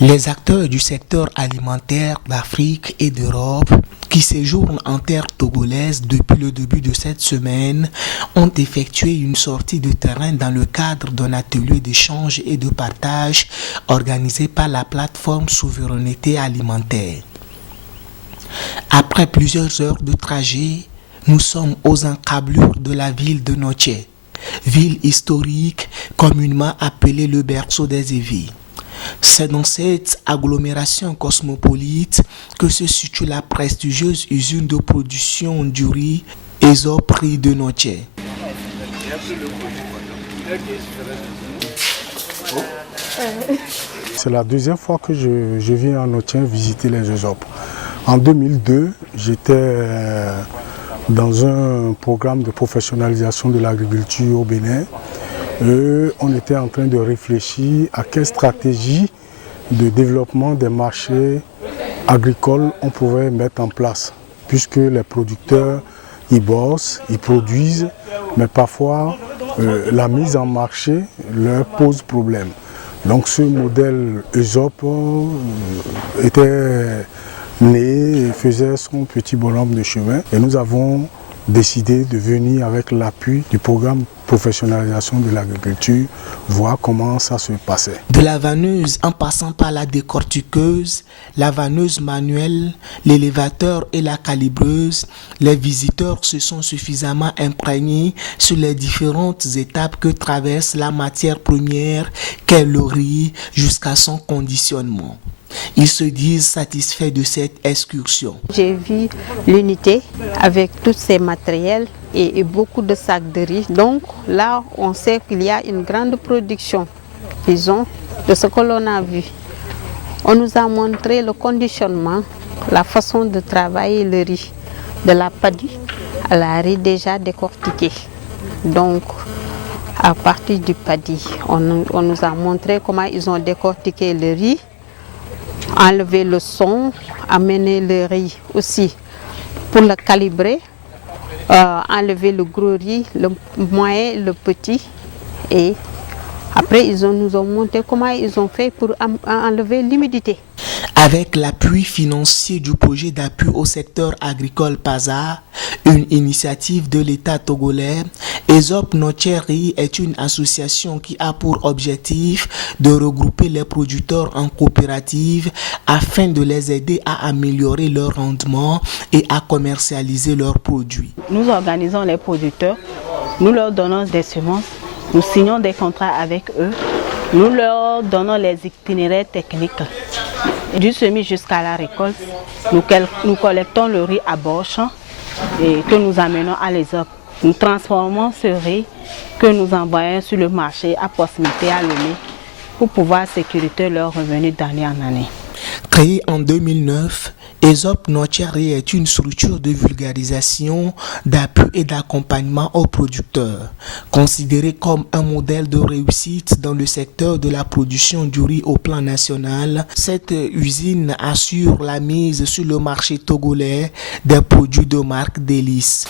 Les acteurs du secteur alimentaire d'Afrique et d'Europe qui séjournent en terre togolaise depuis le début de cette semaine ont effectué une sortie de terrain dans le cadre d'un atelier d'échange et de partage organisé par la plateforme Souveraineté alimentaire. Après plusieurs heures de trajet, nous sommes aux encablures de la ville de Noche, ville historique communément appelée le berceau des éviers. C'est dans cette agglomération cosmopolite que se situe la prestigieuse usine de production du riz Aesop Riz de Noche. C'est la deuxième fois que je viens en Noche visiter les Aesop. En 2002, j'étais dans un programme de professionnalisation de l'agriculture au Bénin. On était en train de réfléchir à quelle stratégie de développement des marchés agricoles on pouvait mettre en place, puisque les producteurs, ils bossent, ils produisent, mais parfois la mise en marché leur pose problème. Donc ce modèle Aesop était né et faisait son petit bonhomme de chemin, et nous avons décidé de venir avec l'appui du programme professionnalisation de l'agriculture, voir comment ça se passait. De la vanneuse en passant par la décortiqueuse, la vanneuse manuelle, l'élévateur et la calibreuse, les visiteurs se sont suffisamment imprégnés sur les différentes étapes que traverse la matière première qu'est le riz jusqu'à son conditionnement. Ils se disent satisfaits de cette excursion. J'ai vu l'unité avec tous ces matériels et beaucoup de sacs de riz. Donc là, on sait qu'il y a une grande production, disons, de ce que l'on a vu. On nous a montré le conditionnement, la façon de travailler le riz, de la paddy à la riz déjà décortiquée. Donc, à partir du paddy, on nous a montré comment ils ont décortiqué le riz, enlever le son, amener le riz aussi pour le calibrer, enlever le gros riz, le moyen, le petit, et après ils nous ont montré comment ils ont fait pour enlever l'humidité. Avec l'appui financier du projet d'appui au secteur agricole PASA, une initiative de l'État togolais, Aesop Noche Riz est une association qui a pour objectif de regrouper les producteurs en coopérative afin de les aider à améliorer leur rendement et à commercialiser leurs produits. Nous organisons les producteurs, nous leur donnons des semences, nous signons des contrats avec eux, nous leur donnons les itinéraires techniques. Du semis jusqu'à la récolte, nous collectons le riz à bord et que nous amenons à l'Aesop. Nous transformons ce riz que nous envoyons sur le marché à proximité à Lomé pour pouvoir sécuriser leurs revenus d'année en année. Créé en 2009, Aesop Noche Riz est une structure de vulgarisation, d'appui et d'accompagnement aux producteurs. Considéré comme un modèle de réussite dans le secteur de la production du riz au plan national, cette usine assure la mise sur le marché togolais des produits de marque Délice.